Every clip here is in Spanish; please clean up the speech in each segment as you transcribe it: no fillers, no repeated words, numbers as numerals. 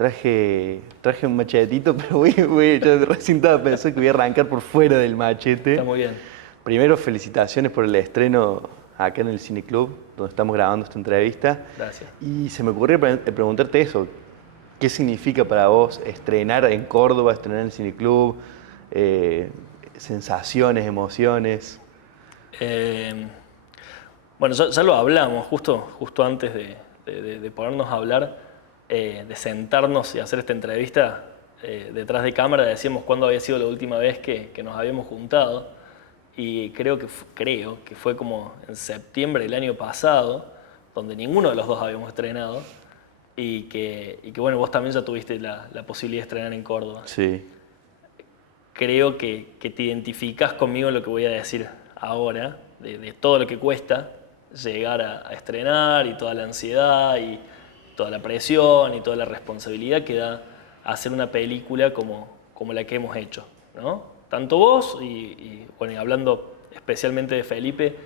Traje un machetito, pero yo recién estaba pensando que voy a arrancar por fuera del machete. Está muy bien. Primero, felicitaciones por el estreno acá en el Cineclub, donde estamos grabando esta entrevista. Gracias. Y se me ocurrió preguntarte eso. ¿Qué significa para vos estrenar en Córdoba, estrenar en el Cineclub? Sensaciones, emociones. Eh, bueno, ya lo hablamos justo antes de ponernos a hablar, de sentarnos y hacer esta entrevista. Detrás de cámara decíamos cuándo había sido la última vez que nos habíamos juntado. Y creo que fue como en septiembre del año pasado, donde ninguno de los dos habíamos estrenado. Y que bueno, vos también ya tuviste la posibilidad de estrenar en Córdoba. Sí. Creo que te identificás conmigo en lo que voy a decir ahora, de todo lo que cuesta llegar a estrenar y toda la ansiedad y toda la presión y toda la responsabilidad que da hacer una película como la que hemos hecho, ¿no? Tanto vos bueno, y hablando especialmente de Felipe,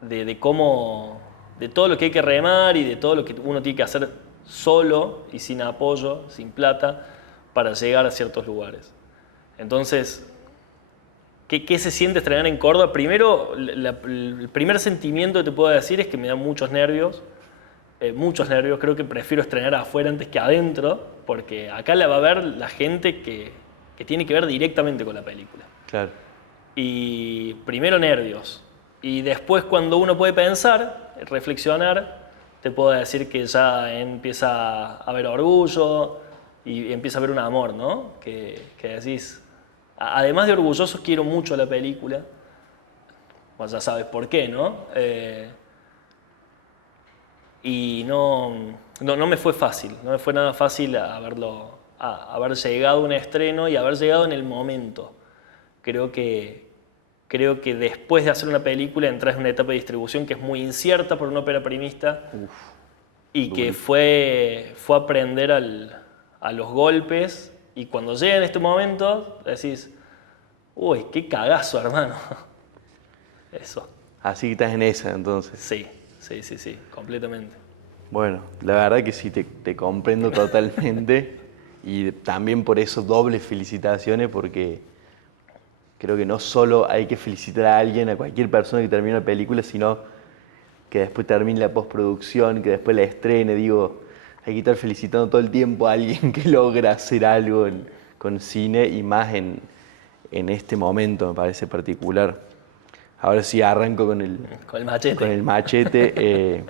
de cómo, de todo lo que hay que remar y de todo lo que uno tiene que hacer solo y sin apoyo, sin plata, para llegar a ciertos lugares. Entonces, ¿qué se siente estrenar en Córdoba? Primero, el primer sentimiento que te puedo decir es que me da muchos nervios. Creo que prefiero estrenar afuera antes que adentro, porque acá la va a ver la gente que tiene que ver directamente con la película. Claro. Y primero nervios. Y después, cuando uno puede pensar, reflexionar, te puedo decir que ya empieza a haber orgullo y empieza a haber un amor, ¿no? Que decís, además de orgullosos, quiero mucho la película. Pues ya sabes por qué, ¿no? Y no me fue fácil, no me fue nada fácil haber llegado a un estreno y haber llegado en el momento. Creo que después de hacer una película entras en una etapa de distribución que es muy incierta por una ópera primista. Uf, Y que fue aprender a los golpes, y cuando llega en este momento decís, uy, qué cagazo, hermano. Eso. Así que estás en esa, entonces. Sí, completamente. Bueno, la verdad que sí, te comprendo totalmente. Y también por eso dobles felicitaciones, porque creo que no solo hay que felicitar a alguien, a cualquier persona que termine una película, sino que después termine la postproducción, que después la estrene. Digo, hay que estar felicitando todo el tiempo a alguien que logra hacer algo con cine, y más en este momento, me parece particular. Ahora sí arranco con el machete. Con el machete.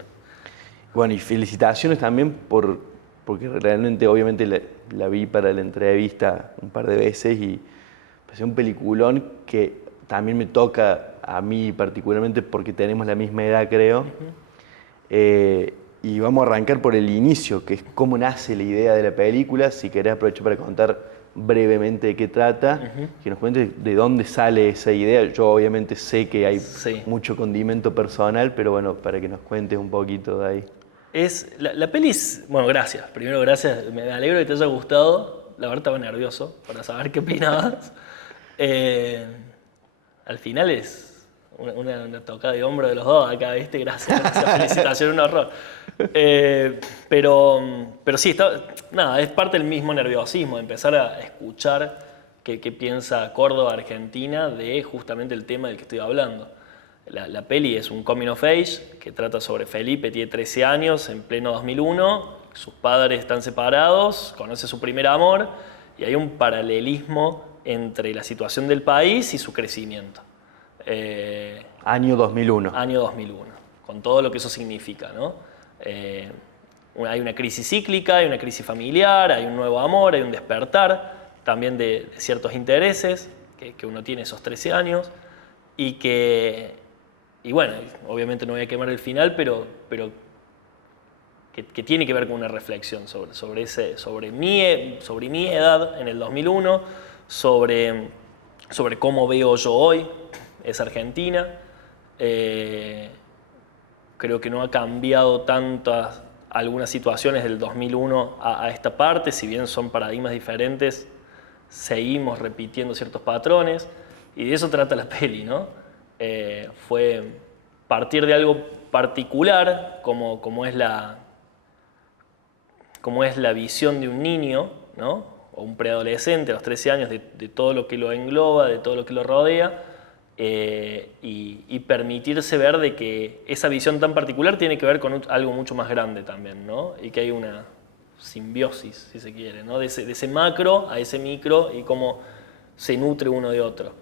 Bueno, y felicitaciones también porque realmente, obviamente, la vi para la entrevista un par de veces y es un peliculón que también me toca a mí particularmente porque tenemos la misma edad, creo. Y vamos a arrancar por el inicio, que es cómo nace la idea de la película. Si querés, aprovecho para contar brevemente de qué trata, que nos cuentes de dónde sale esa idea. Yo obviamente sé que hay mucho condimento personal, pero bueno, para que nos cuentes un poquito de ahí. La peli bueno, gracias. Primero, gracias. Me alegro que te haya gustado. La verdad estaba nervioso para saber qué opinabas. Al final es una tocada de hombro de los dos acá, ¿viste? Gracias. Felicitación, un horror. Pero sí, nada, es parte del mismo nerviosismo, de empezar a escuchar qué piensa Córdoba, Argentina, de justamente el tema del que estoy hablando. La peli es un coming of age que trata sobre Felipe, tiene 13 años, en pleno 2001, sus padres están separados, conoce su primer amor y hay un paralelismo entre la situación del país y su crecimiento. Año 2001. Año 2001, con todo lo que eso significa, ¿no? Hay una crisis cíclica, hay una crisis familiar, hay un nuevo amor, hay un despertar también de ciertos intereses que uno tiene esos 13 años y bueno, obviamente no voy a quemar el final, pero que tiene que ver con una reflexión sobre mi edad en el 2001, sobre cómo veo yo hoy esa Argentina. Creo que no ha cambiado tantas algunas situaciones del 2001 a esta parte, si bien son paradigmas diferentes, seguimos repitiendo ciertos patrones y de eso trata la peli, ¿no? Fue partir de algo particular como es cómo es la visión de un niño, ¿no? O un preadolescente a los 13 años, de todo lo que lo engloba, de todo lo que lo rodea, y permitirse ver de que esa visión tan particular tiene que ver con algo mucho más grande también, ¿no? Y que hay una simbiosis, si se quiere, ¿no? De ese macro a ese micro y cómo se nutre uno de otro.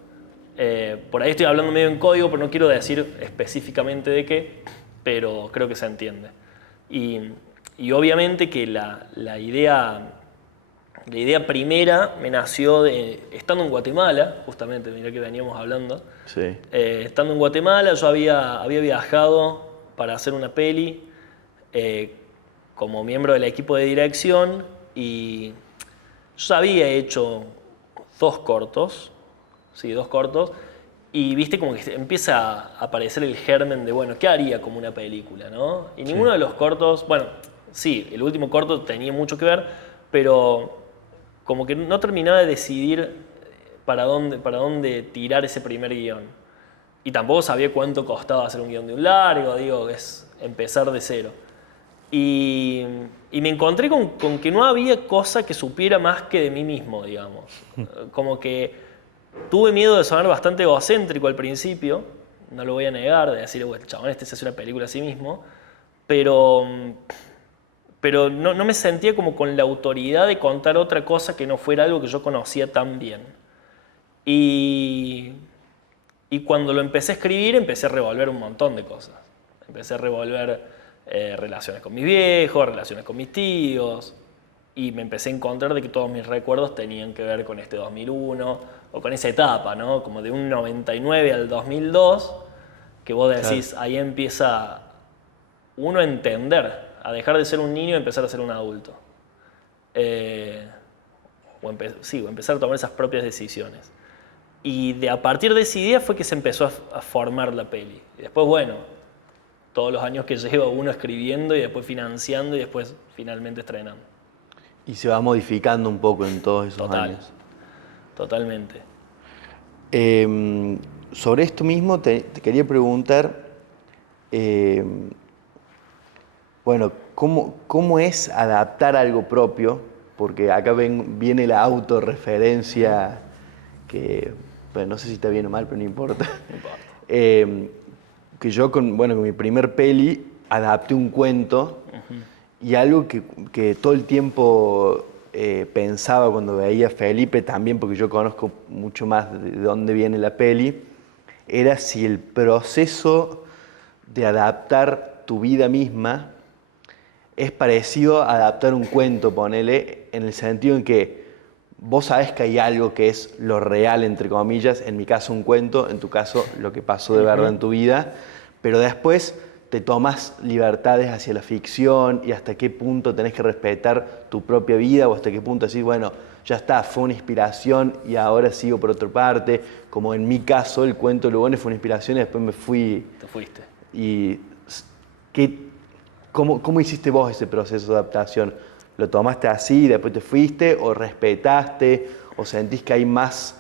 Por ahí estoy hablando medio en código, pero no quiero decir específicamente de qué, pero creo que se entiende. Y obviamente que la idea primera me nació estando en Guatemala, justamente, mirá que veníamos hablando. Sí. Estando en Guatemala, yo había viajado para hacer una peli como miembro del equipo de dirección, y yo había hecho dos cortos, y viste como que empieza a aparecer el germen de, bueno, ¿qué haría como una película, no? Y ninguno de los cortos, bueno, sí, el último corto tenía mucho que ver, pero como que no terminaba de decidir para dónde tirar ese primer guión. Y tampoco sabía cuánto costaba hacer un guión de un largo, digo, es empezar de cero. Y me encontré con que no había cosa que supiera más que de mí mismo, digamos. Como que tuve miedo de sonar bastante egocéntrico al principio, no lo voy a negar, de decir, bueno, chabón, este se hace una película a sí mismo, pero no me sentía como con la autoridad de contar otra cosa que no fuera algo que yo conocía tan bien. Y cuando lo empecé a escribir, empecé a revolver un montón de cosas. Empecé a revolver relaciones con mis viejos, relaciones con mis tíos, y me empecé a encontrar de que todos mis recuerdos tenían que ver con este 2001, o con esa etapa, ¿no? Como de un 99 al 2002, que vos decís, claro, ahí empieza uno a entender, a dejar de ser un niño y empezar a ser un adulto. O empezar a tomar esas propias decisiones. Y a partir de esa idea fue que se empezó a formar la peli. Y después, bueno, todos los años que lleva uno escribiendo y después financiando y después finalmente estrenando. Y se va modificando un poco en todos esos años. Totalmente. Sobre esto mismo te quería preguntar, bueno, ¿cómo es adaptar algo propio? Porque acá viene la autorreferencia, que bueno, no sé si está bien o mal, pero no importa. No importa. Que yo con mi primer peli adapté un cuento, y algo que todo el tiempo pensaba cuando veía a Felipe también, porque yo conozco mucho más de dónde viene la peli, era si el proceso de adaptar tu vida misma es parecido a adaptar un cuento, ponele, en el sentido en que vos sabés que hay algo que es lo real, entre comillas, en mi caso un cuento, en tu caso lo que pasó de verdad en tu vida, pero después te tomas libertades hacia la ficción y hasta qué punto tenés que respetar tu propia vida, o hasta qué punto decís, bueno, ya está, fue una inspiración y ahora sigo por otra parte. Como en mi caso, el cuento de Lugones fue una inspiración y después me fui. Te fuiste. Y ¿cómo hiciste vos ese proceso de adaptación? ¿Lo tomaste así y después te fuiste, o respetaste, o sentís que hay más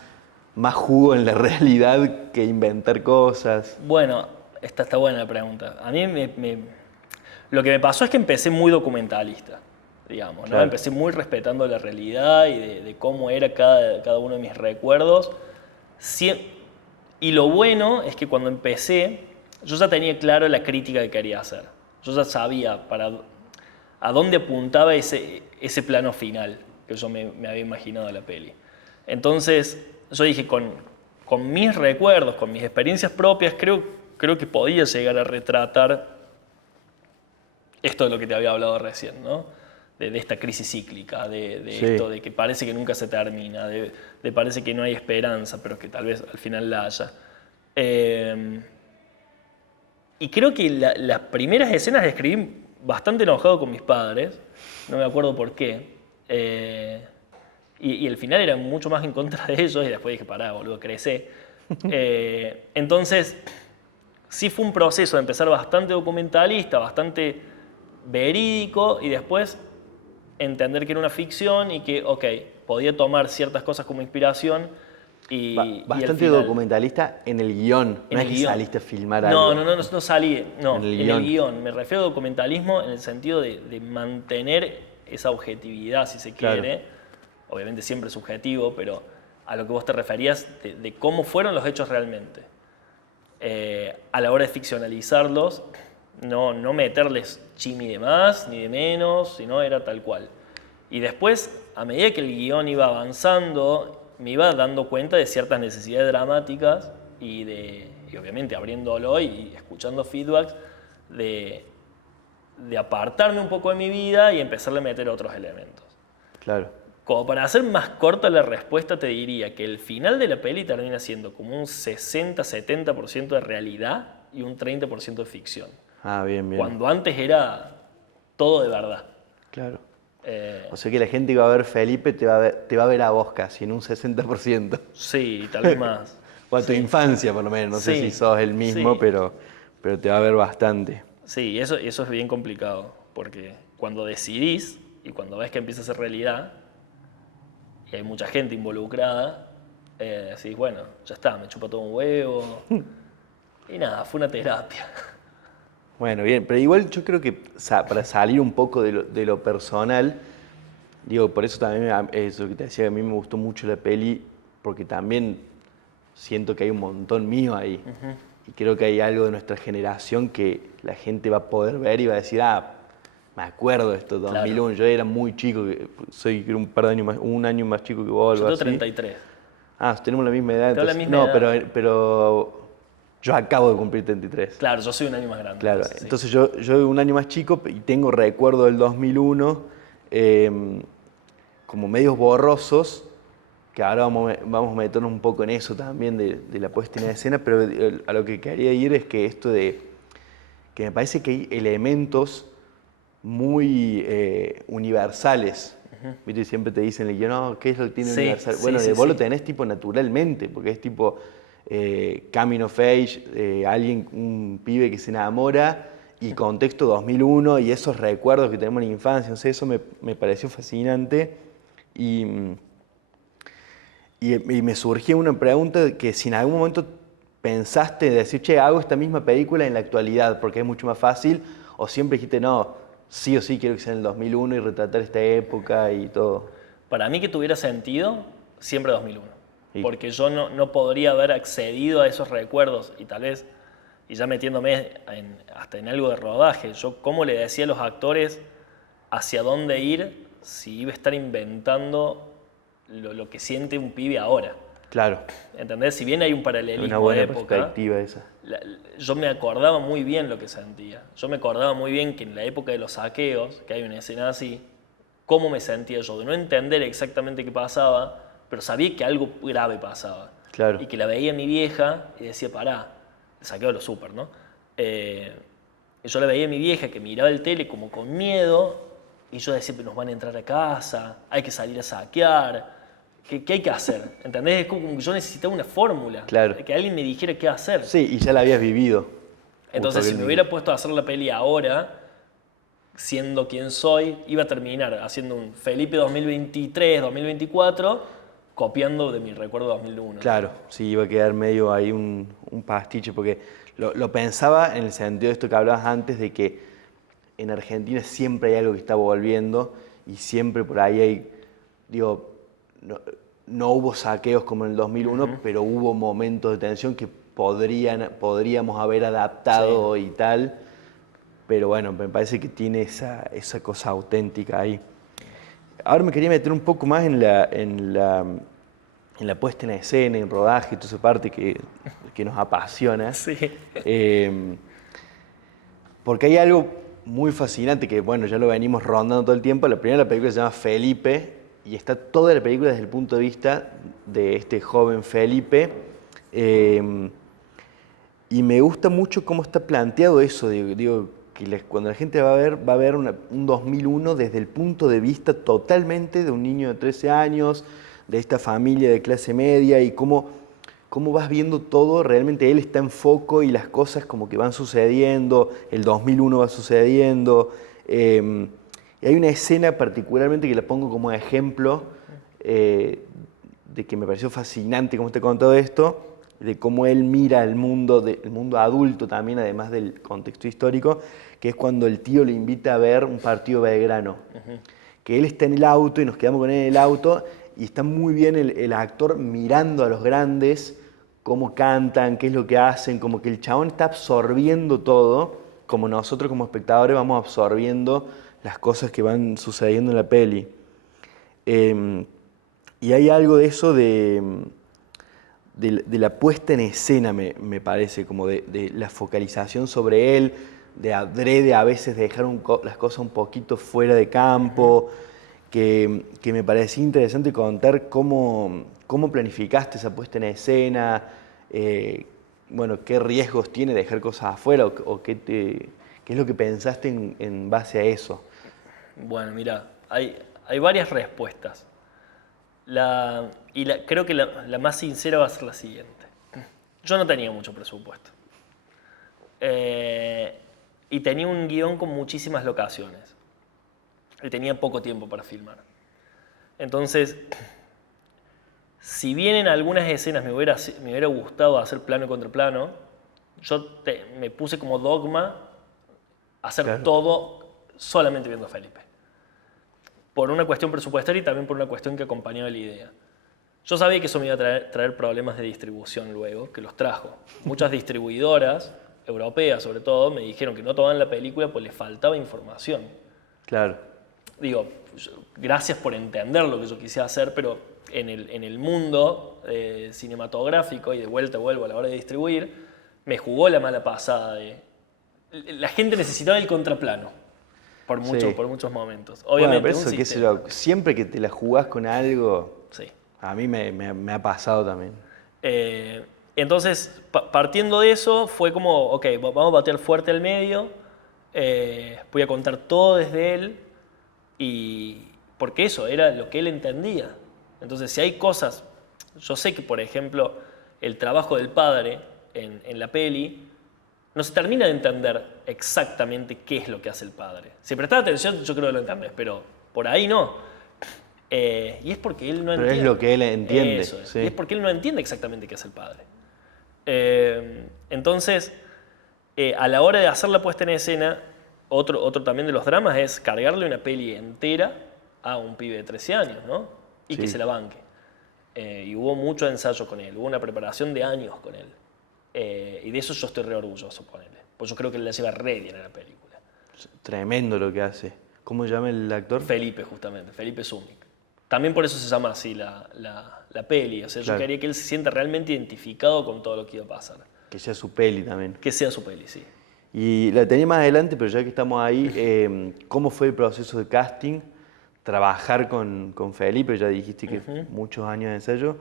jugo en la realidad que inventar cosas? Bueno, esta está buena la pregunta. A mí lo que me pasó es que empecé muy documentalista, digamos, ¿no? Claro. Empecé muy respetando la realidad y de cómo era cada uno de mis recuerdos. Y lo bueno es que cuando empecé, yo ya tenía claro la crítica que quería hacer. Yo ya sabía a dónde apuntaba ese plano final que yo me había imaginado de la peli. Entonces, yo dije, con mis recuerdos, con mis experiencias propias, creo que podía llegar a retratar esto de lo que te había hablado recién, ¿no? De esta crisis cíclica, de Sí. esto de que parece que nunca se termina, de parece que no hay esperanza, pero que tal vez al final la haya. Y creo que las primeras escenas las escribí bastante enojado con mis padres, no me acuerdo por qué. Y el final era mucho más en contra de ellos, y después dije, pará, boludo, crecé. Entonces, sí fue un proceso de empezar bastante documentalista, bastante verídico, y después entender que era una ficción y que, ok, podía tomar ciertas cosas como inspiración. Bastante documentalista en el guión, no es que saliste a filmar algo. No salí, no, en el guión. Me refiero a documentalismo en el sentido de mantener esa objetividad, si se Claro. quiere, obviamente siempre subjetivo, pero a lo que vos te referías de cómo fueron los hechos realmente. A la hora de ficcionalizarlos, no meterles chimi de más ni de menos, sino era tal cual. Y después, a medida que el guión iba avanzando, me iba dando cuenta de ciertas necesidades dramáticas y obviamente abriéndolo y escuchando feedbacks de apartarme un poco de mi vida y empezarle a meter otros elementos. Claro. Como para hacer más corta la respuesta, te diría que el final de la peli termina siendo como un 60-70% de realidad y un 30% de ficción. Ah, bien, bien. Cuando antes era todo de verdad. Claro. Eh, O sea que la gente que va a ver Felipe te va a ver a vos casi en un 60%. sí, tal vez más. O a tu Sí. infancia, por lo menos. No sé Sí, si sos el mismo, sí. pero te va a ver bastante. Sí, eso es bien complicado, porque cuando decidís y cuando ves que empieza a ser realidad, y hay mucha gente involucrada, decís, bueno, ya está, me chupa todo un huevo. Y nada, fue una terapia. Bueno, bien, pero igual yo creo que para salir un poco de lo personal, digo, por eso también eso que te decía, a mí me gustó mucho la peli, porque también siento que hay un montón mío ahí. Y creo que hay algo de nuestra generación que la gente va a poder ver y va a decir, ah, me acuerdo de esto, 2001, Claro. yo era muy chico, soy creo, un par de años más, un año más chico que vos, Yo algo tengo así. 33. Ah, tenemos la misma edad, Tengo la entonces. misma No, edad. pero yo acabo de cumplir 33. Claro, yo soy un año más grande. Claro, Sí. entonces yo un año más chico y tengo recuerdo del 2001 como medios borrosos, que ahora vamos a meternos un poco en eso también de la puesta en escena, pero a lo que quería ir es que esto de que me parece que hay elementos muy universales. ¿Viste? Y siempre te dicen, y yo, no, ¿qué es lo que tiene Sí, universal? sí, Bueno, sí, vos lo sí. tenés tipo naturalmente, porque es tipo coming of age, alguien, un pibe que se enamora, y contexto 2001, y esos recuerdos que tenemos en la infancia, no sé, eso me pareció fascinante. Y, y me surgió una pregunta que si en algún momento pensaste de decir, che, hago esta misma película en la actualidad porque es mucho más fácil, o siempre dijiste, no, sí o sí quiero que sea en el 2001 y retratar esta época y todo. Para mí que tuviera sentido, siempre 2001. Y- Porque yo no podría haber accedido a esos recuerdos y tal vez, y ya metiéndome hasta en algo de rodaje, yo cómo le decía a los actores hacia dónde ir si iba a estar inventando lo que siente un pibe ahora. Claro, ¿Entendés? Si bien hay un una paralelismo buena de época, perspectiva esa. yo me acordaba muy bien lo que sentía. Yo me acordaba muy bien que en la época de los saqueos, que hay una escena así, cómo me sentía yo, de no entender exactamente qué pasaba, pero sabía que algo grave pasaba. Claro. Y que la veía mi vieja y decía, pará, el saqueo de los súper, ¿no? Y yo la veía a mi vieja que miraba el tele como con miedo y yo decía, nos van a entrar a casa, hay que salir a saquear. ¿Qué hay que hacer? ¿Entendés? Es como que yo necesitaba una fórmula. Claro. Que alguien me dijera qué hacer. Sí, y ya la habías vivido. Entonces, Justo si me que- hubiera puesto a hacer la peli ahora, siendo quien soy, iba a terminar haciendo un Felipe 2023, 2024, copiando de mi recuerdo 2001. Claro, sí, iba a quedar medio ahí un pastiche, porque lo pensaba en el sentido de esto que hablabas antes, de que en Argentina siempre hay algo que está volviendo y siempre por ahí hay, digo, no hubo saqueos como en el 2001, pero hubo momentos de tensión que podríamos haber adaptado y tal, pero bueno, me parece que tiene esa cosa auténtica ahí. Ahora me quería meter un poco más en la puesta en escena, en rodaje, toda esa parte que nos apasiona. Sí. Porque hay algo muy fascinante que, bueno, ya lo venimos rondando todo el tiempo. La primera película se llama Felipe y está toda la película desde el punto de vista de este joven Felipe. Y me gusta mucho cómo está planteado eso. Digo, que cuando la gente va a ver un 2001 desde el punto de vista totalmente de un niño de 13 años, de esta familia de clase media y cómo vas viendo todo, realmente él está en foco y las cosas como que van sucediendo, el 2001 va sucediendo. Y hay una escena particularmente que la pongo como ejemplo de que me pareció fascinante cómo te he contado esto, de cómo él mira el mundo adulto también, además del contexto histórico, que es cuando el tío le invita a ver un partido de Belgrano. que él está en el auto y nos quedamos con él en el auto y está muy bien el actor mirando a los grandes, cómo cantan, qué es lo que hacen, como que el chabón está absorbiendo todo, como nosotros como espectadores vamos absorbiendo las cosas que van sucediendo en la peli. Y hay algo de eso de la puesta en escena, me parece, como de la focalización sobre él, de adrede a veces dejar las cosas un poquito fuera de campo, que me parecía interesante contar cómo planificaste esa puesta en escena, bueno, qué riesgos tiene dejar cosas afuera o qué es lo que pensaste en base a eso. Bueno, mira, hay varias respuestas. Creo que la más sincera va a ser la siguiente. Yo no tenía mucho presupuesto. Y tenía un guión con muchísimas locaciones. Y tenía poco tiempo para filmar. Entonces, si bien en algunas escenas me hubiera gustado hacer plano contra plano, me puse como dogma hacer Claro. todo solamente viendo a Felipe. Por una cuestión presupuestaria y también por una cuestión que acompañaba la idea. Yo sabía que eso me iba a traer problemas de distribución luego, que los trajo. Muchas distribuidoras, europeas sobre todo, me dijeron que no tomaban la película pues les faltaba información. Claro. Digo, gracias por entender lo que yo quise hacer, pero en el mundo cinematográfico, y de vuelta vuelvo a la hora de distribuir, me jugó la mala pasada la gente necesitaba el contraplano por muchos momentos. Obviamente, bueno, pero eso, qué sé yo, siempre que te la jugás con algo, sí. a mí me ha pasado también. Entonces, partiendo de eso, fue como, ok, vamos a batear fuerte al medio, voy a contar todo desde él, porque eso era lo que él entendía. Entonces, si hay cosas, yo sé que, por ejemplo, el trabajo del padre en la peli, no se termina de entender exactamente qué es lo que hace el padre. Si prestás atención, yo creo que lo entendés, pero por ahí no. Y es porque él no entiende. Pero es lo que él entiende. Eso es. Sí. Y es porque él no entiende exactamente qué hace el padre. Entonces, a la hora de hacer la puesta en escena, otro también de los dramas es cargarle una peli entera a un pibe de 13 años, ¿no? Y que Sí. se la banque. Y hubo mucho ensayo con él, hubo una preparación de años con él. Y de eso yo estoy re orgulloso, ponele. Pues yo creo que él la lleva re bien a la película. Tremendo lo que hace. ¿Cómo se llama el actor? Felipe, justamente, Felipe Zúñiga. También por eso se llama así la peli. O sea, Claro. yo quería que él se sienta realmente identificado con todo lo que iba a pasar. Que sea su peli también. Que sea su peli, sí. Y la tenía más adelante, pero ya que estamos ahí, ¿cómo fue el proceso de casting? Trabajar con Felipe, ya dijiste que muchos años de ensayo.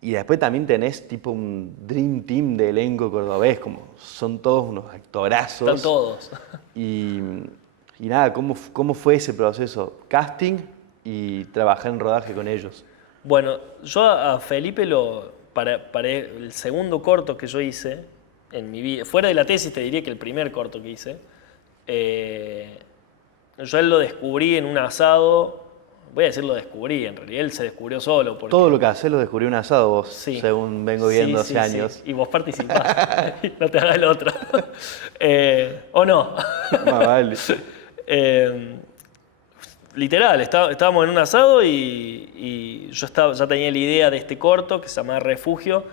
Y después también tenés tipo un dream team de elenco cordobés, como son todos unos actorazos. Están todos. Y nada, ¿cómo fue ese proceso? Casting y trabajar en rodaje con ellos. Bueno, yo a Felipe para el segundo corto que yo hice en mi vida, fuera de la tesis te diría que el primer corto que hice, yo a él lo descubrí en un asado. Voy a decir lo descubrí, en realidad él se descubrió solo. Porque... Todo lo que haces lo descubrió un asado vos, sí. según vengo viendo Sí, hace sí, años. sí. Y vos participás, no te hagas el otro. ¿O no? Más vale. Literal, estábamos en un asado y yo ya tenía la idea de este corto que se llama Refugio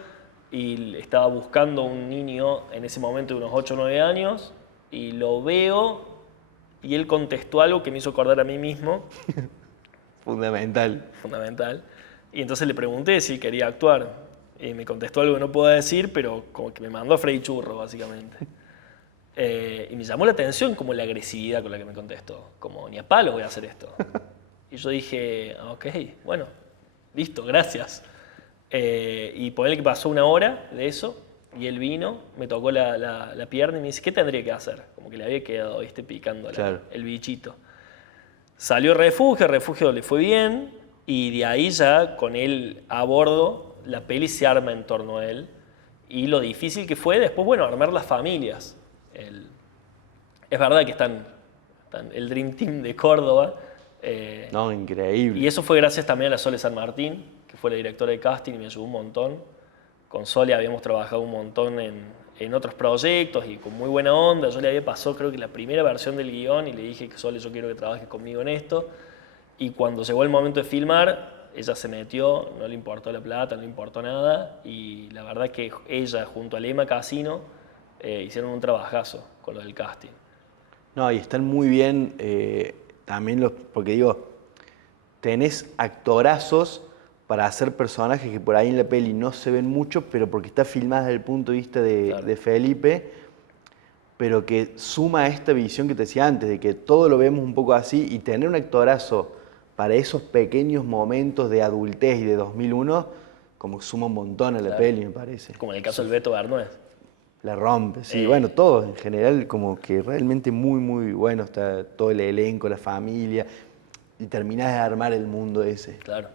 y estaba buscando un niño en ese momento de unos 8 o 9 años y lo veo y él contestó algo que me hizo acordar a mí mismo. Fundamental. Fundamental. Y entonces le pregunté si quería actuar. Y me contestó algo que no puedo decir, pero como que me mandó a Freddy Churro, básicamente. Y me llamó la atención como la agresividad con la que me contestó. Como, ni a palo voy a hacer esto. Y yo dije, ok, bueno, listo, gracias. Y por él que pasó una hora de eso, y él vino, me tocó la pierna y me dice, ¿qué tendría que hacer? Como que le había quedado, viste, picando Claro. el bichito. Salió Refugio le fue bien, y de ahí ya con él a bordo, la peli se arma en torno a él. Y lo difícil que fue después, bueno, armar las familias. Es verdad que están el Dream Team de Córdoba. No, increíble. Y eso fue gracias también a la Sole San Martín, que fue la directora de casting y me ayudó un montón. Con Sole habíamos trabajado un montón en otros proyectos y con muy buena onda. Yo le había pasado creo que la primera versión del guión y le dije que Sole, yo quiero que trabajes conmigo en esto. Y cuando llegó el momento de filmar, ella se metió, no le importó la plata, no le importó nada. Y la verdad que ella, junto a Lema Casino, hicieron un trabajazo con lo del casting. No, y están muy bien también porque digo, tenés actorazos para hacer personajes que por ahí en la peli no se ven mucho, pero porque está filmada desde el punto de vista Claro. de Felipe, pero que suma a esta visión que te decía antes, de que todo lo vemos un poco así, y tener un actorazo para esos pequeños momentos de adultez y de 2001, como que suma un montón a la Claro. peli, me parece. Como en el caso del Beto Bernués. La rompe, sí. Bueno, todos en general, como que realmente muy, muy bueno está todo el elenco, la familia, y terminás de armar el mundo ese. Claro.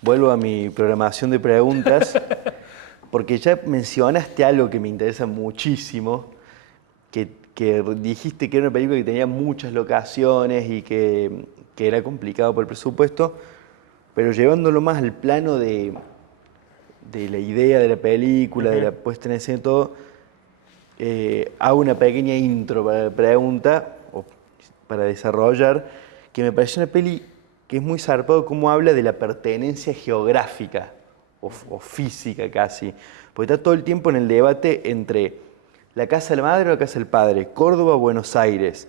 Vuelvo a mi programación de preguntas, porque ya mencionaste algo que me interesa muchísimo, que dijiste que era una película que tenía muchas locaciones y que era complicado por el presupuesto, pero llevándolo más al plano de la idea de la película, de la puesta en escena y todo, hago una pequeña intro para la pregunta, o para desarrollar, que me pareció una peli que es muy zarpado cómo habla de la pertenencia geográfica o física casi, porque está todo el tiempo en el debate entre la casa de la madre o la casa del padre, Córdoba o Buenos Aires,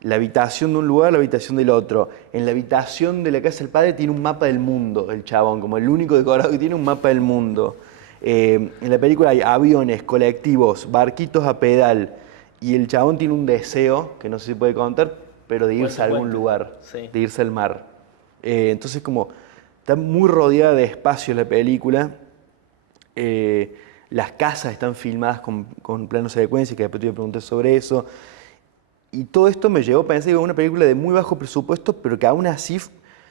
la habitación de un lugar, la habitación del otro. En la habitación de la casa del padre tiene un mapa del mundo, el chabón, como el único decorado que tiene un mapa del mundo. En la película hay aviones, colectivos, barquitos a pedal, y el chabón tiene un deseo, que no sé si puede contar, pero de irse a algún lugar, Sí. de irse al mar. Entonces como está muy rodeada de espacio la película. Las casas están filmadas con planos secuencia, que después te voy a preguntar sobre eso. Y todo esto me llevó a pensar que era una película de muy bajo presupuesto, pero que aún así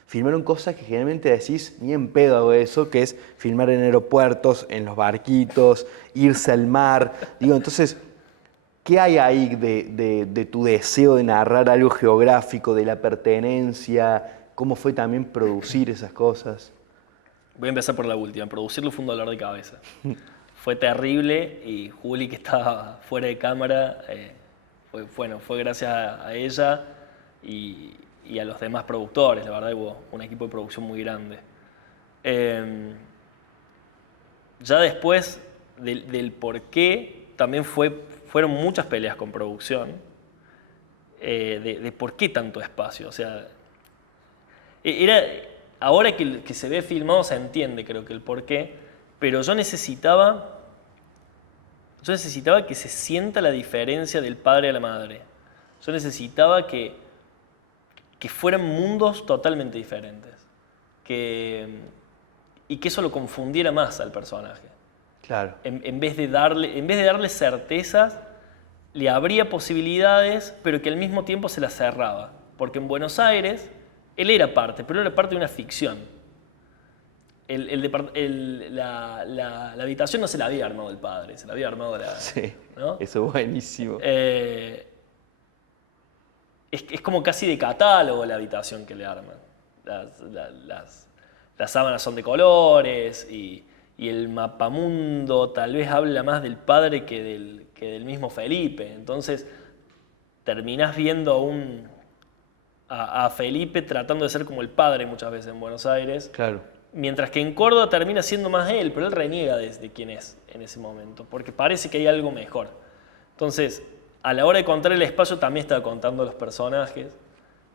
filmaron cosas que generalmente decís, ni en pedo hago eso, que es filmar en aeropuertos, en los barquitos, irse al mar. Digo, entonces, ¿qué hay ahí de tu deseo de narrar algo geográfico, de la pertenencia? ¿Cómo fue también producir esas cosas? Voy a empezar por la última. Producirlo fue un dolor de cabeza. Fue terrible y Juli, que estaba fuera de cámara, fue gracias a ella y a los demás productores. La verdad, hubo un equipo de producción muy grande. Ya después del por qué, también fueron muchas peleas con producción, de por qué tanto espacio. O sea, ahora que se ve filmado se entiende, creo que el por qué, pero yo necesitaba que se sienta la diferencia del padre a la madre. Yo necesitaba que fueran mundos totalmente diferentes. Y que eso lo confundiera más al personaje. Claro. En vez de darle certezas, le abría posibilidades, pero que al mismo tiempo se las cerraba. Porque en Buenos Aires, él era parte, pero era parte de una ficción. La habitación no se la había armado el padre, se la había armado la... Sí, ¿no? eso es buenísimo. Es como casi de catálogo la habitación que le arman. Las sábanas son de colores y el mapamundo tal vez habla más del padre que del mismo Felipe. Entonces terminás viendo a Felipe tratando de ser como el padre muchas veces en Buenos Aires. Claro. Mientras que en Córdoba termina siendo más él, pero él reniega de quién es en ese momento, porque parece que hay algo mejor. Entonces, a la hora de contar el espacio también estaba contando los personajes,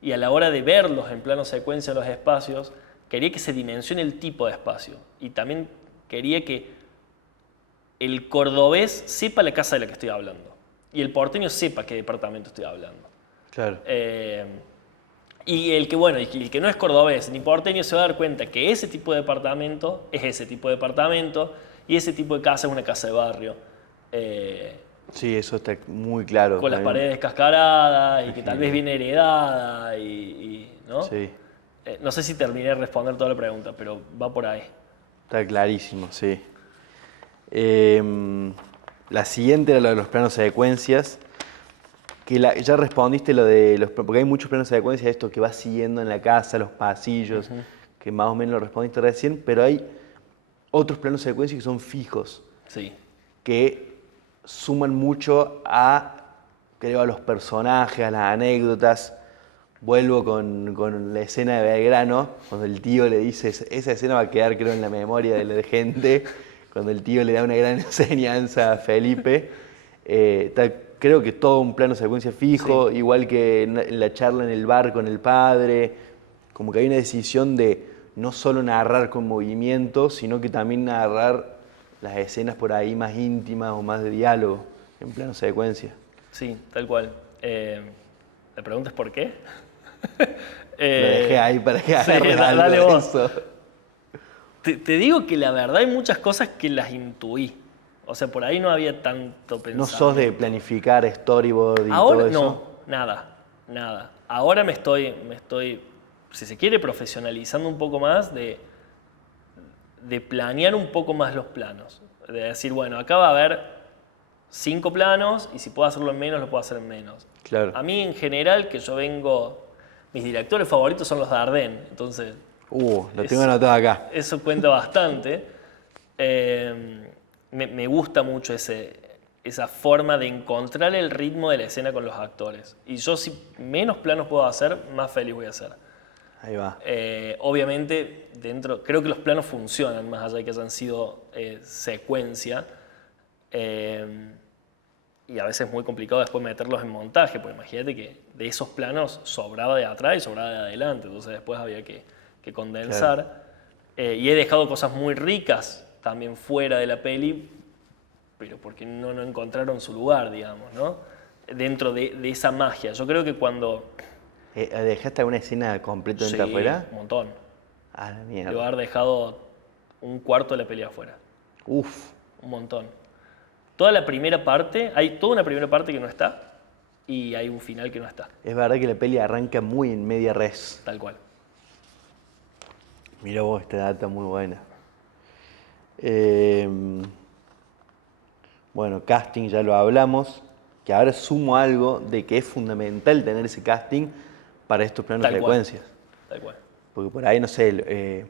y a la hora de verlos en plano secuencia los espacios, quería que se dimensione el tipo de espacio, y también quería que el cordobés sepa la casa de la que estoy hablando, y el porteño sepa qué departamento estoy hablando. Claro. Y el que no es cordobés ni porteño se va a dar cuenta que ese tipo de departamento es ese tipo de departamento y ese tipo de casa es una casa de barrio. Sí, eso está muy claro. Con las también. paredes cascaradas y que tal vez viene heredada ¿no? Sí, No sé si terminé de responder toda la pregunta, pero va por ahí. está clarísimo, sí. La siguiente era lo de los planos secuencias. Que ya respondiste lo de los... Porque hay muchos planos secuencia, esto que vas siguiendo en la casa, los pasillos, que más o menos lo respondiste recién, pero hay otros planos secuencia que son fijos. Sí. Que suman mucho creo, a los personajes, a las anécdotas. vuelvo con la escena de Belgrano, cuando el tío le dice, esa escena va a quedar creo en la memoria de la gente, cuando el tío le da una gran enseñanza a Felipe. Creo que todo un plano secuencia fijo, sí. Igual que en la charla en el bar con el padre, como que hay una decisión de no solo narrar con movimiento, sino que también narrar las escenas por ahí más íntimas o más de diálogo, en plano secuencia. Sí, tal cual. ¿Me preguntas por qué? Lo dejé ahí para que agarres sí, algo dale de vos. eso. Te digo que la verdad hay muchas cosas que las intuí. O sea, por ahí no había tanto pensamiento. ¿No sos de planificar storyboard y ahora, todo eso? No, nada. Ahora me estoy, si se quiere, profesionalizando un poco más de planear un poco más los planos. De decir, bueno, acá va a haber 5 planos y si puedo hacerlo en menos, lo puedo hacer en menos. Claro. A mí, en general, que yo vengo... Mis directores favoritos son los Dardenne, entonces... Lo tengo anotado acá. Eso cuenta bastante. Me gusta mucho esa forma de encontrar el ritmo de la escena con los actores. Y yo, si menos planos puedo hacer, más feliz voy a ser. Ahí va. Obviamente, creo que los planos funcionan, más allá de que hayan sido secuencia. Y a veces es muy complicado después meterlos en montaje, porque imagínate que de esos planos sobraba de atrás y sobraba de adelante, entonces después había que condensar. Claro. Y he dejado cosas muy ricas también fuera de la peli, pero porque no encontraron su lugar, digamos, ¿no? Dentro de esa magia. Yo creo que cuando... ¿Dejaste alguna escena completamente afuera? Un montón. Ah, la mierda. Debo haber dejado un cuarto de la peli afuera. Uf. Un montón. Toda la primera parte, hay toda una primera parte que no está y hay un final que no está. Es verdad que la peli arranca muy en media res. Tal cual. Mira vos, esta data muy buena. Bueno, casting ya lo hablamos, que ahora sumo algo de que es fundamental tener ese casting para estos planos de frecuencias. Tal cual. Porque por ahí, no sé,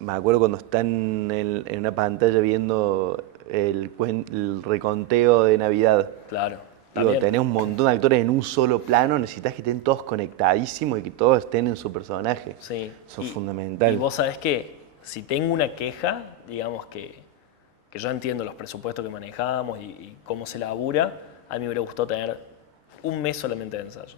me acuerdo cuando están en una pantalla viendo el reconteo de Navidad. Claro. Digo, tenés un montón de actores en un solo plano, necesitas que estén todos conectadísimos y que todos estén en su personaje. Sí. Eso es fundamental. Y vos sabés que si tengo una queja, digamos que yo entiendo los presupuestos que manejamos y cómo se labura, a mí me hubiera gustado tener un mes solamente de ensayo.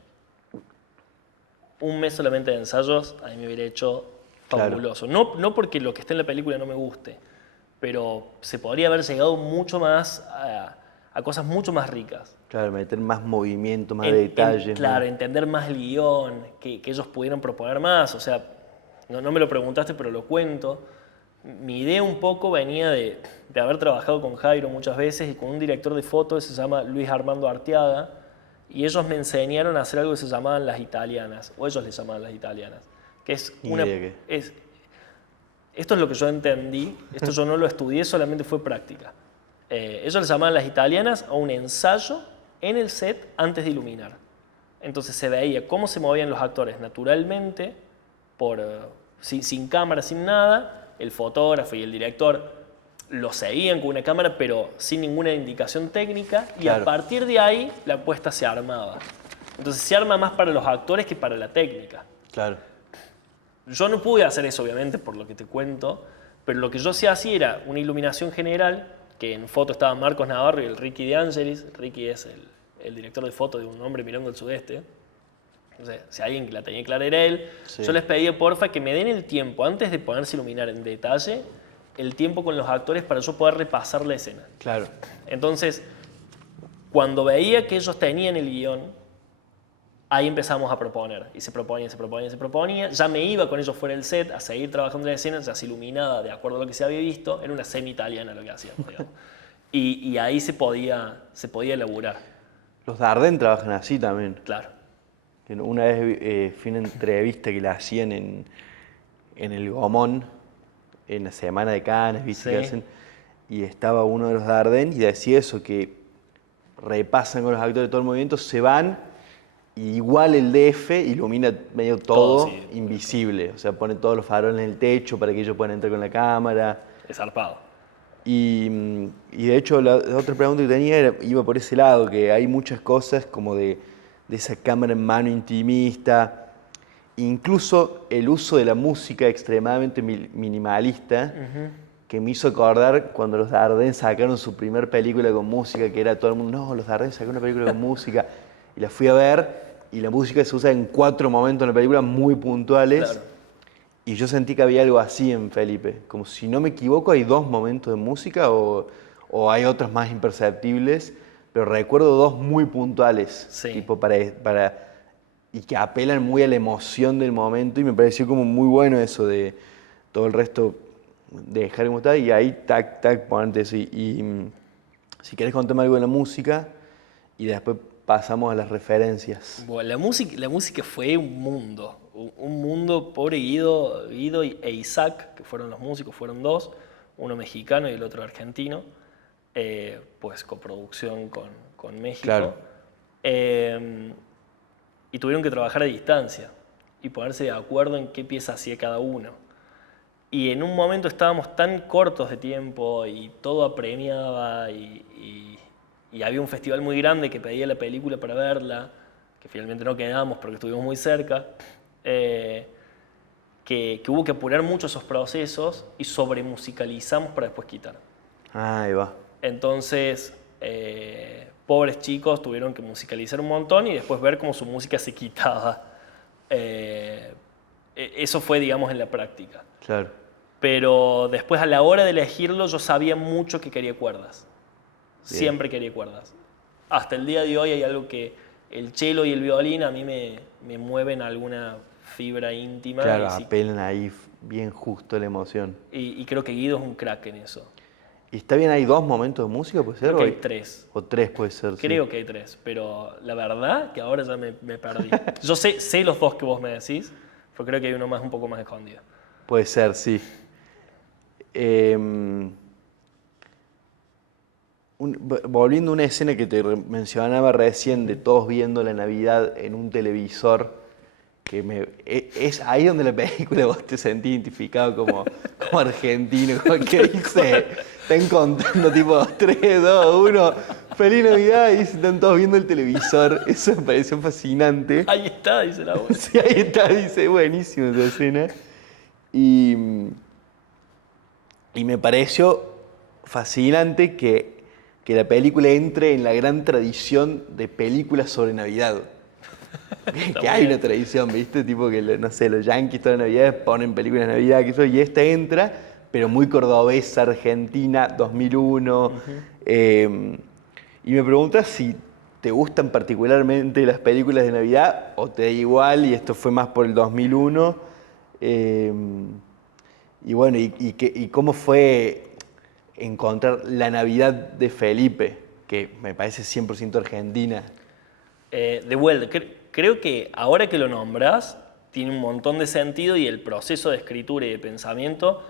Un mes solamente de ensayos a mí me hubiera hecho fabuloso. Claro. No porque lo que está en la película no me guste, pero se podría haber llegado mucho más a cosas mucho más ricas. Claro, meter más movimiento, más detalles. Claro, entender más el guión, que ellos pudieran proponer más. O sea, no me lo preguntaste, pero lo cuento. Mi idea un poco venía de haber trabajado con Jairo muchas veces y con un director de foto que se llama Luis Armando Arteaga, y ellos me enseñaron a hacer algo que se llamaban las italianas, o ellos les llamaban las italianas, que es una... Esto es lo que yo entendí, esto yo no lo estudié, solamente fue práctica. Ellos les llamaban las italianas a un ensayo en el set antes de iluminar. Entonces se veía cómo se movían los actores naturalmente, sin cámara, sin nada. El fotógrafo y el director lo seguían con una cámara, pero sin ninguna indicación técnica, y claro, a partir de ahí la puesta se armaba. Entonces se arma más para los actores que para la técnica. Claro. Yo no pude hacer eso, obviamente, por lo que te cuento, pero lo que yo sí hacía era una iluminación general, que en foto estaban Marcos Navarro y el Ricky De Angelis. Ricky es el director de foto de Un hombre mirando al sudeste. Entonces, si alguien que la tenía clara era él, sí. Yo les pedía, porfa, que me den el tiempo, antes de ponerse a iluminar en detalle, el tiempo con los actores para yo poder repasar la escena. Claro. Entonces, cuando veía que ellos tenían el guión, ahí empezamos a proponer. Y se proponía. Ya me iba con ellos fuera del set a seguir trabajando en la escena, ya se iluminaba de acuerdo a lo que se había visto. Era una semi-italiana lo que hacíamos, digamos. Y ahí se podía elaborar. Los Dardenne trabajan así también. Claro. Una vez fui a una entrevista que la hacían en el Gomón, en la Semana de Cannes, ¿viste? Sí. Que hacen, y estaba uno de los Dardenne y decía eso, que repasan con los actores todo el movimiento, se van, y igual el DF ilumina medio todo sí, invisible. O sea, pone todos los faroles en el techo para que ellos puedan entrar con la cámara. Es zarpado. Y de hecho la otra pregunta que tenía iba por ese lado, que hay muchas cosas como de esa cámara en mano intimista, incluso el uso de la música extremadamente minimalista, que me hizo acordar cuando los Dardenne sacaron su primer película con música, que era todo el mundo, no, los Dardenne sacaron una película con música, y la fui a ver, y la música se usa en 4 momentos en la película muy puntuales, Claro. y yo sentí que había algo así en Felipe, como si no me equivoco hay 2 momentos de música o hay otros más imperceptibles, pero recuerdo 2 muy puntuales, Sí. tipo y que apelan muy a la emoción del momento, y me pareció como muy bueno eso de todo el resto de dejar como está, y ahí tac, tac, ponerte eso. Si querés contarme algo de la música, y después pasamos a las referencias. Bueno, la música fue un mundo, pobre Guido e Isaac, que fueron los músicos, fueron 2, uno mexicano y el otro argentino, pues coproducción con México. Claro. Y tuvieron que trabajar a distancia y ponerse de acuerdo en qué pieza hacía cada uno. Y en un momento estábamos tan cortos de tiempo y todo apremiaba y había un festival muy grande que pedía la película para verla, que finalmente no quedamos porque estuvimos muy cerca, que hubo que apurar mucho esos procesos y sobremusicalizamos para después quitar. Ahí va. Entonces, pobres chicos tuvieron que musicalizar un montón y después ver cómo su música se quitaba. Eso fue, digamos, en la práctica. Claro. Pero después, a la hora de elegirlo, yo sabía mucho que quería cuerdas. Bien. Siempre quería cuerdas. Hasta el día de hoy hay algo que el cello y el violín a mí me mueven alguna fibra íntima. Claro, y, sí, apelan ahí bien justo a la emoción. y creo que Guido es un crack en eso. ¿Y está bien, hay 2 momentos de música, puede ser? Creo que hay 3. O 3 puede ser, Creo sí. que hay 3, pero la verdad que ahora ya me perdí. Yo sé los 2 que vos me decís, pero creo que hay uno más un poco más escondido. Puede ser, sí. Volviendo a una escena que te mencionaba recién de todos viendo la Navidad en un televisor, es ahí donde la película vos te sentís identificado como argentino, como que dice, están contando tipo 3, 2, 1, feliz Navidad, y están todos viendo el televisor. Eso me pareció fascinante. Ahí está, dice la voz. Sí, ahí está, dice, buenísimo esa escena. Y me pareció fascinante que la película entre en la gran tradición de películas sobre Navidad. Que hay una tradición, ¿viste? Tipo que, no sé, los yanquis todas las Navidades ponen películas de Navidad, que eso, y esta entra, pero muy cordobesa, Argentina, 2001. Y me preguntas si te gustan particularmente las películas de Navidad o te da igual, y esto fue más por el 2001. Y bueno, y cómo fue encontrar la Navidad de Felipe, que me parece 100% argentina. De vuelta, creo que ahora que lo nombras, tiene un montón de sentido y el proceso de escritura y de pensamiento,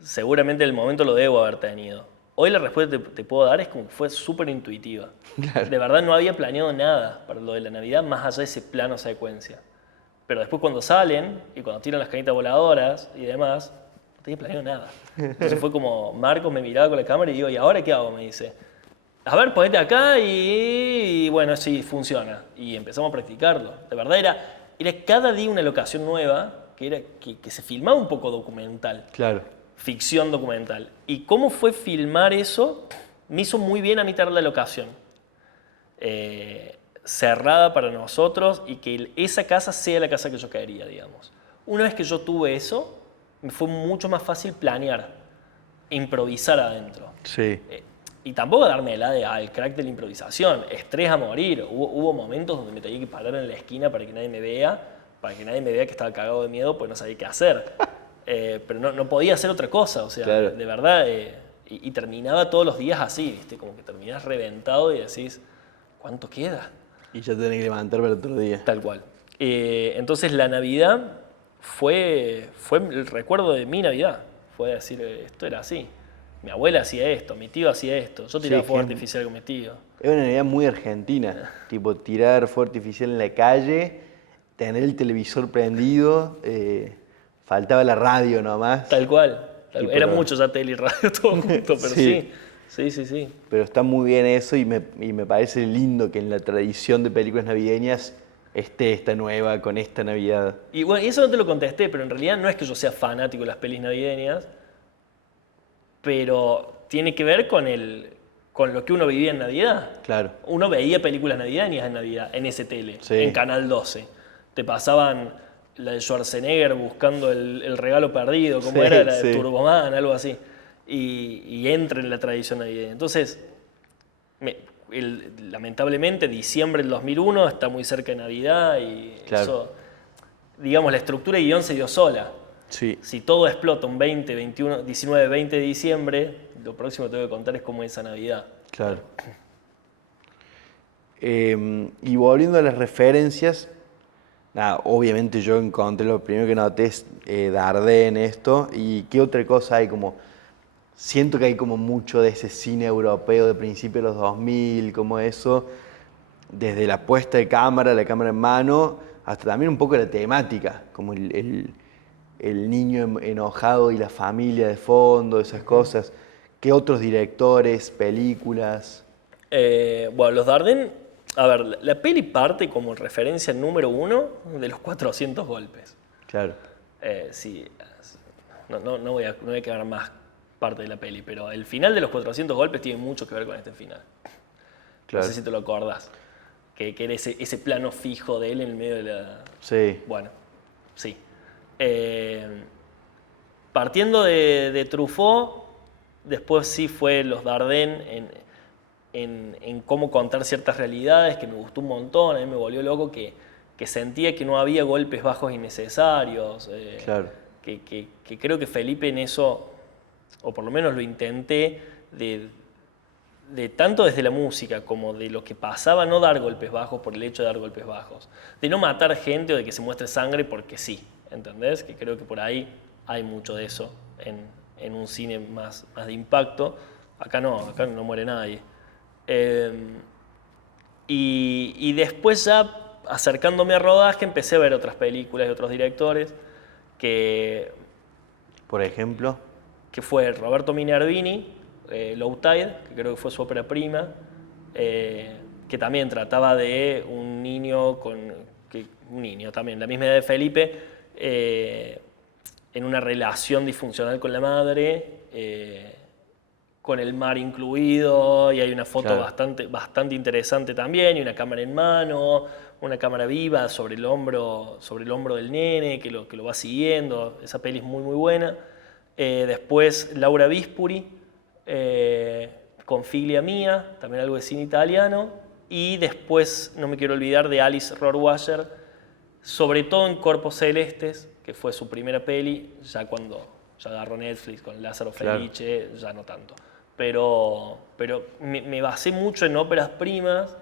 seguramente en el momento lo debo haber tenido. Hoy la respuesta que te puedo dar es como que fue súper intuitiva. Claro. De verdad no había planeado nada para lo de la Navidad más allá de ese plano secuencia. Pero después cuando salen y cuando tiran las canitas voladoras y demás, no tenía planeado nada. Entonces fue como, Marcos me miraba con la cámara y digo, ¿y ahora qué hago? Me dice, a ver, ponete acá y bueno, sí, funciona. Y empezamos a practicarlo. De verdad era cada día una locación nueva que se filmaba un poco documental. Claro. Ficción documental. Y cómo fue filmar eso, me hizo muy bien a mí tener la locación. Cerrada para nosotros y que esa casa sea la casa que yo quería, digamos. Una vez que yo tuve eso, me fue mucho más fácil planear, improvisar adentro. Sí. Y tampoco darme al crack de la improvisación, estrés a morir. Hubo momentos donde me tenía que parar en la esquina para que nadie me vea que estaba cagado de miedo, pues no sabía qué hacer. Pero no podía hacer otra cosa, o sea, Claro. de verdad. Y terminaba todos los días así, ¿viste? Como que terminás reventado y decís, ¿cuánto queda? Y ya tenés que levantarme el otro día. Tal cual. Entonces la Navidad fue el recuerdo de mi Navidad. Fue decir, esto era así. Mi abuela hacía esto, mi tío hacía esto. Yo tiraba fuego artificial con mi tío. Es una Navidad muy argentina. Tipo, tirar fuego artificial en la calle, tener el televisor prendido, faltaba la radio nomás. Tal cual. Y Era pero- mucho ya tele y radio todo junto, pero Sí. sí. Pero está muy bien eso y me parece lindo que en la tradición de películas navideñas esté esta nueva con esta Navidad. Y bueno, y eso no te lo contesté, pero en realidad no es que yo sea fanático de las pelis navideñas, pero tiene que ver con lo que uno vivía en Navidad. Claro. Uno veía películas navideñas en Navidad, en ese tele, Sí. en Canal 12. Te pasaban la de Schwarzenegger buscando el regalo perdido, como Sí, era la de sí. Turboman, algo así. Y entra en la tradición navideña. Entonces, lamentablemente, diciembre del 2001 está muy cerca de Navidad y Claro. eso, digamos, la estructura de guión se dio sola. Sí, Si todo explota un 20, 21, 19, 20 de diciembre, lo próximo que tengo que contar es cómo es esa Navidad. claro. Y volviendo a las referencias, nada, obviamente yo encontré, lo primero que noté es Dardenne, esto, y qué otra cosa hay como, siento que hay como mucho de ese cine europeo de principios de los 2000, como eso, desde la puesta de cámara, la cámara en mano, hasta también un poco la temática, como el niño enojado y la familia de fondo, esas cosas. ¿Qué otros directores, películas? Bueno, los Dardenne, a ver, la peli parte como referencia número 1 de los 400 golpes. Claro, Sí, no voy a quedar más parte de la peli, pero el final de los 400 golpes tiene mucho que ver con este final. claro. No sé si te lo acordás, que era ese plano fijo de él en el medio de la... Sí, Bueno, sí. Partiendo de Truffaut, después sí fue los Dardenne en cómo contar ciertas realidades, que me gustó un montón, a mí me volvió loco que sentía que no había golpes bajos innecesarios, claro. que creo que Felipe en eso, o por lo menos lo intenté, de tanto desde la música como de lo que pasaba, no dar golpes bajos por el hecho de dar golpes bajos, de no matar gente o de que se muestre sangre porque sí, ¿entendés? Que creo que por ahí hay mucho de eso en un cine más de impacto. Acá no muere nadie. Y después ya acercándome a rodaje empecé a ver otras películas de otros directores que Por ejemplo, fue Roberto Minervini, Low Tide, que creo que fue su ópera prima, que también trataba de un niño un niño también, la misma edad de Felipe, en una relación disfuncional con la madre, con el mar incluido, y hay una foto Claro. bastante interesante también, y una cámara en mano, una cámara viva sobre el hombro del nene, que lo va siguiendo. Esa peli es muy, muy buena. Después Laura Bispuri, con Figlia Mia, también algo de cine italiano. Y después, no me quiero olvidar, de Alice Rohrwacher, sobre todo en Corpos Celestes, que fue su primera peli, ya cuando ya agarró Netflix con Lázaro Claro. Felice, ya no tanto. Pero me basé mucho en óperas primas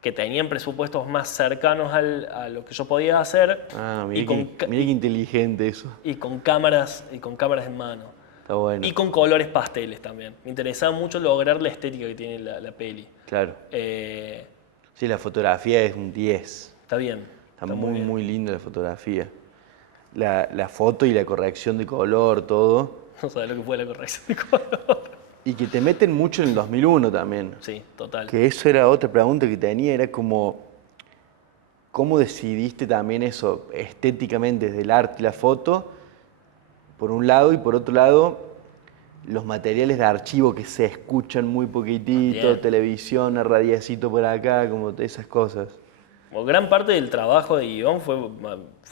que tenían presupuestos más cercanos a lo que yo podía hacer y, mira qué inteligente eso. y con cámaras en mano. Está bueno. Y con colores pasteles también. Me interesaba mucho lograr la estética que tiene la peli. Claro. Eh, Sí, la fotografía es un 10. está bien. Está muy bien. muy linda la fotografía. La foto y la corrección de color, todo. No sabes lo que fue la corrección de color. Y que te meten mucho en el 2001 también. Sí, total. Que eso era otra pregunta que tenía, era como, ¿cómo decidiste también eso estéticamente desde el arte y la foto, por un lado, y por otro lado, los materiales de archivo que se escuchan muy poquitito, Bien. televisión, a radiacito por acá, como esas cosas? Bueno, gran parte del trabajo de guión fue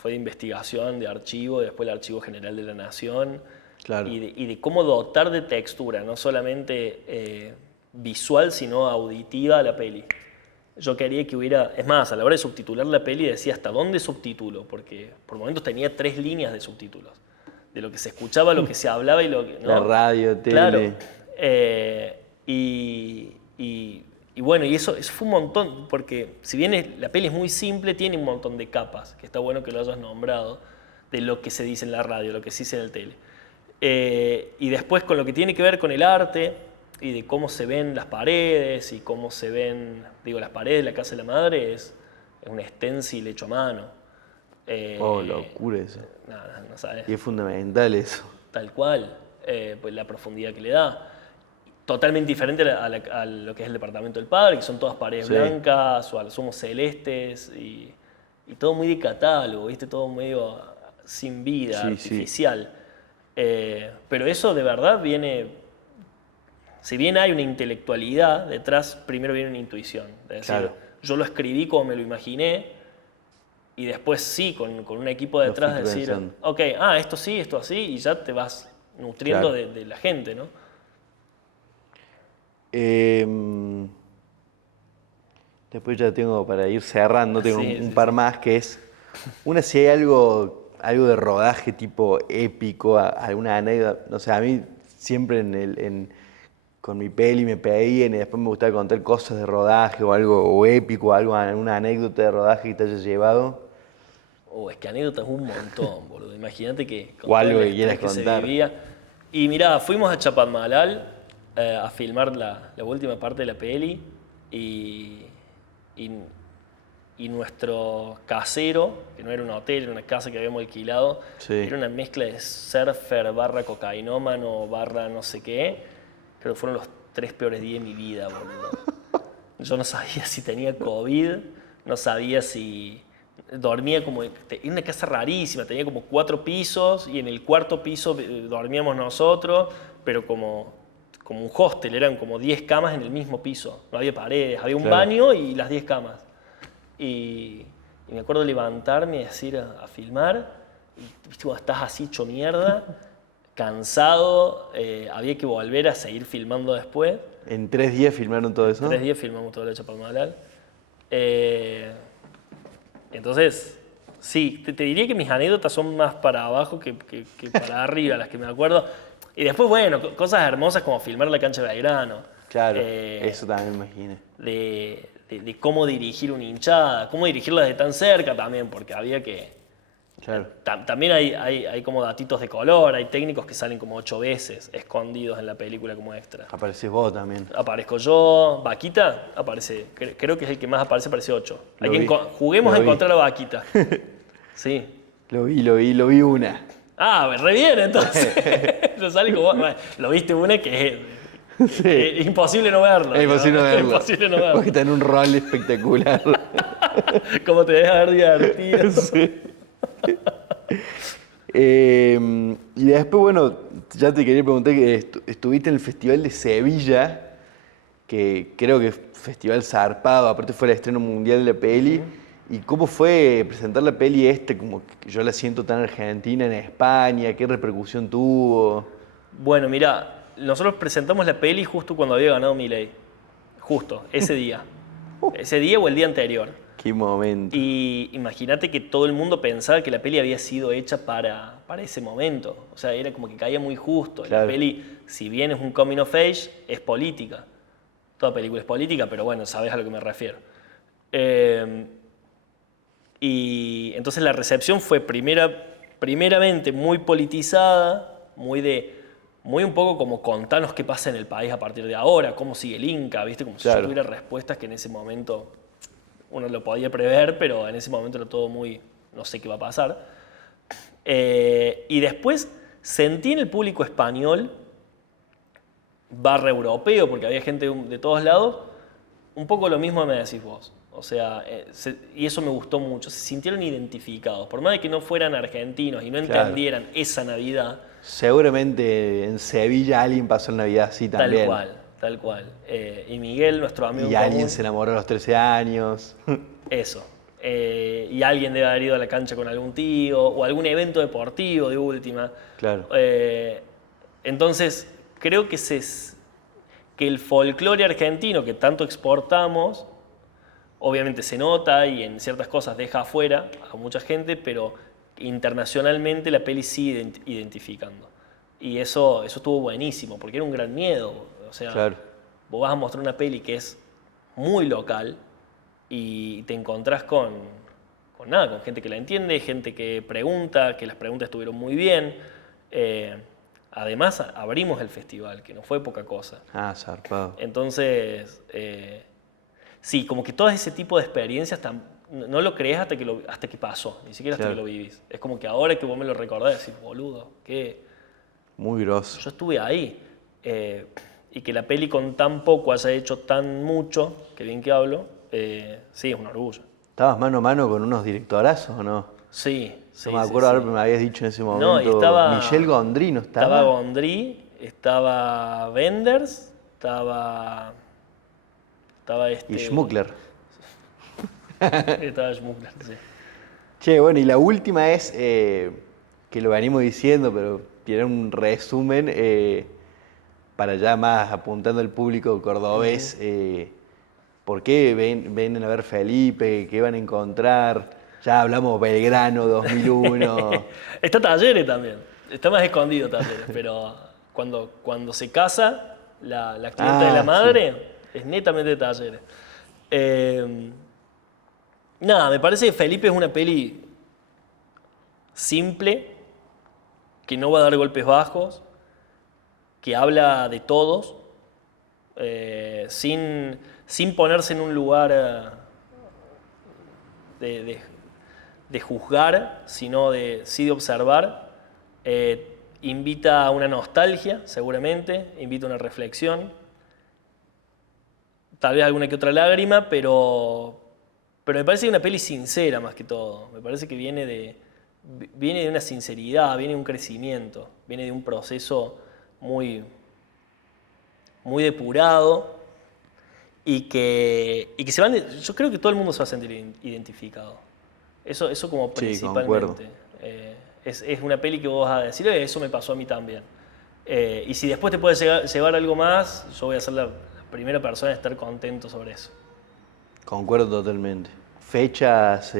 de investigación, de archivo, después el Archivo General de la Nación, Claro. y de cómo dotar de textura, no solamente visual, sino auditiva a la peli. Yo quería que hubiera, es más, a la hora de subtitular la peli decía hasta dónde subtitulo, porque por momentos tenía 3 líneas de subtítulos, de lo que se escuchaba, lo que se hablaba y lo que... ¿no? La radio, tele. Claro. Y bueno, y eso fue un montón, porque si bien la peli es muy simple, tiene un montón de capas, que está bueno que lo hayas nombrado, de lo que se dice en la radio, lo que se dice en el tele. Y después con lo que tiene que ver con el arte y de cómo se ven las paredes y cómo se ven, digo, las paredes de la casa de la madre es un stencil hecho a mano. Locura eso. Nada, no sabes. Y es fundamental eso. Tal cual, pues la profundidad que le da. Totalmente diferente a lo que es el departamento del padre, que son todas paredes Sí. blancas o a lo sumo celestes. y todo muy de catálogo, ¿viste? Todo medio sin vida, Sí, artificial. Pero eso de verdad viene, si bien hay una intelectualidad detrás, primero viene una intuición. Es decir, Claro. yo lo escribí como me lo imaginé y después sí, con un equipo detrás fui decir, pensando. ok, esto sí, esto así, y ya te vas nutriendo Claro. de la gente, ¿no? Em, Después ya tengo para ir cerrando, tengo Sí, un sí, par sí. más que es, una si hay algo de rodaje tipo épico, alguna anécdota, no sé, a mí siempre con mi peli me pedían y después me gustaba contar cosas de rodaje o algo o épico, alguna anécdota de rodaje que te haya llevado Es que anécdotas un montón, boludo. Imagínate que con o todo el algo que quieras estrés que se contar. vivía. Y mirá, fuimos a Chapadmalal a filmar la última parte de la peli y, y, y nuestro casero, que no era un hotel, era una casa que habíamos alquilado, Sí. era una mezcla de surfer barra cocainómano barra no sé qué. Creo que fueron los 3 peores días de mi vida, boludo. Yo no sabía si tenía COVID, no sabía si... Dormía como... En una casa rarísima, tenía como 4 pisos y en el cuarto piso dormíamos nosotros, pero como un hostel, eran como 10 camas en el mismo piso. No había paredes, había un Claro. baño y las 10 camas. Y me acuerdo levantarme y decir a filmar, y viste, cuando estás así hecho mierda, cansado, había que volver a seguir filmando después. ¿En 3 días filmaron todo eso? 3 días filmamos todo el Chapadmalal. Entonces, sí, te diría que mis anécdotas son más para abajo que para arriba, las que me acuerdo. Y después, bueno, cosas hermosas como filmar la cancha de Belgrano. Claro, Eh, eso también me imaginé. de cómo dirigir una hinchada, cómo dirigirla desde tan cerca también, porque había que... Claro. También hay como datitos de color, hay técnicos que salen como 8 veces escondidos en la película como extra. Apareces vos también. Aparezco yo, Vaquita aparece, creo que es el que más aparece 8. Lo vi, Juguemos lo a vi. encontrar a Vaquita. Sí. Lo vi una. Re bien entonces. No sale como, bueno, lo viste una que Sí. es imposible no verlo. Es imposible ¿no? verlo. Es imposible no verlo. Porque está en un rol espectacular. Como te deja ver divertido. Sí. Y después, bueno, ya te quería preguntar que estuviste en el Festival de Sevilla, que creo que es festival zarpado, aparte fue el estreno mundial de la peli. ¿Y cómo fue presentar la peli como que yo la siento tan argentina en España? ¿Qué repercusión tuvo? Bueno, mira, nosotros presentamos la peli justo cuando había ganado Milei. Justo, ese día. Ese día o el día anterior. Qué momento. Y imagínate que todo el mundo pensaba que la peli había sido hecha para ese momento. O sea, era como que caía muy justo. Claro. La peli, si bien es un coming of age, es política. Toda película es política, pero bueno, sabes a lo que me refiero. Y entonces la recepción fue primeramente muy politizada, muy un poco como contanos qué pasa en el país a partir de ahora, cómo sigue el Inca, ¿viste? Como si Claro. yo tuviera respuestas que en ese momento uno lo podía prever, pero en ese momento era todo muy, no sé qué va a pasar. Y después sentí en el público español, barra europeo, porque había gente de todos lados, un poco lo mismo que me decís vos. O sea, y eso me gustó mucho, se sintieron identificados. Por más de que no fueran argentinos y no Claro. entendieran esa Navidad, Seguramente en Sevilla alguien pasó la Navidad así también. tal cual. Y Miguel, nuestro amigo Y en alguien común, se enamoró a los 13 años. eso. Y alguien debe haber ido a la cancha con algún tío o algún evento deportivo de última. Claro. Entonces, creo que el folclore argentino que tanto exportamos, obviamente se nota y en ciertas cosas deja afuera a mucha gente, pero internacionalmente la peli sigue identificando. Y eso estuvo buenísimo, porque era un gran miedo. O sea, Claro. vos vas a mostrar una peli que es muy local y te encontrás con gente que la entiende, gente que pregunta, que las preguntas estuvieron muy bien. Además, abrimos el festival, que no fue poca cosa. Ah, zarpado. Entonces, sí, como que todo ese tipo de experiencias no lo crees hasta que pasó, ni siquiera hasta Claro. que lo vivís. Es como que ahora que vos me lo recordás, decís, boludo, que Muy grosso. yo estuve ahí. Y que la peli con tan poco haya hecho tan mucho, que bien que hablo, sí, es un orgullo. ¿Estabas mano a mano con unos directorazos o no? Sí, sí. No me sí, acuerdo, sí. ahora me habías dicho en ese momento. No, y estaba... Michel Gondry, ¿no estaba? Estaba Gondry, estaba Wenders, estaba Y Schmuckler. Estaba Schmuckler, sí. Che, bueno, y la última es, que lo venimos diciendo, pero tiene un resumen para ya más apuntando al público cordobés. ¿Por qué vienen a ver Felipe? ¿Qué van a encontrar? Ya hablamos Belgrano 2001. Está Talleres también, está más escondido Talleres, pero cuando se casa, la clienta de la madre es netamente Talleres. Nada, me parece que Felipe es una peli simple, que no va a dar golpes bajos, que habla de todos, sin ponerse en un lugar de juzgar, sino sí de observar. Invita a una nostalgia, seguramente, invita a una reflexión, tal vez alguna que otra lágrima, pero me parece que es una peli sincera más que todo. Me parece que viene de una sinceridad, viene de un crecimiento, viene de un proceso muy, muy depurado y que yo creo que todo el mundo se va a sentir identificado. Eso como Sí, principalmente. concuerdo. Es una peli que vos vas a decir, eso me pasó a mí también. Y si después te puede llevar algo más, yo voy a ser la primera persona en estar contento sobre eso. Concuerdo totalmente. Fechas.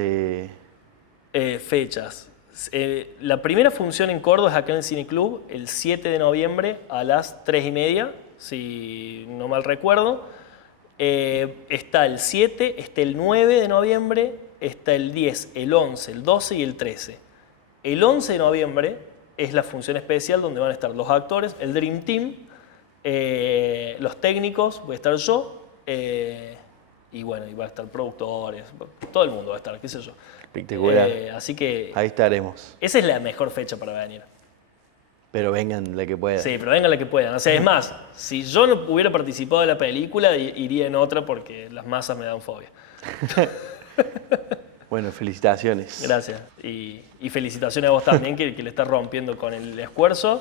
Fechas. La primera función en Córdoba es acá en el Cine Club, el 7 de noviembre a las 3:30, si no mal recuerdo. Está el 7, está el 9 de noviembre, está el 10, el 11, el 12 y el 13. El 11 de noviembre es la función especial donde van a estar los actores, el Dream Team, los técnicos, voy a estar yo, y bueno, y va a estar productores, todo el mundo va a estar, qué sé yo. Espectacular. Así que Ahí estaremos. esa es la mejor fecha para venir. Pero vengan la que pueda. Sí, pero vengan la que puedan. O sea, es más, si yo no hubiera participado de la película, iría en otra porque las masas me dan fobia. Bueno, felicitaciones. Gracias. Y felicitaciones a vos también, que le estás rompiendo con el esfuerzo,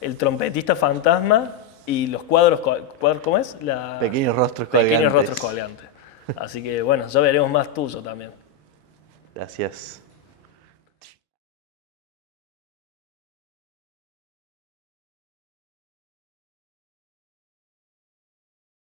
el trompetista fantasma y los cuadros ¿cómo es? Pequeños rostros colgantes. Pequeños rostros colgantes. Así que bueno, ya veremos más tuyo también. Gracias.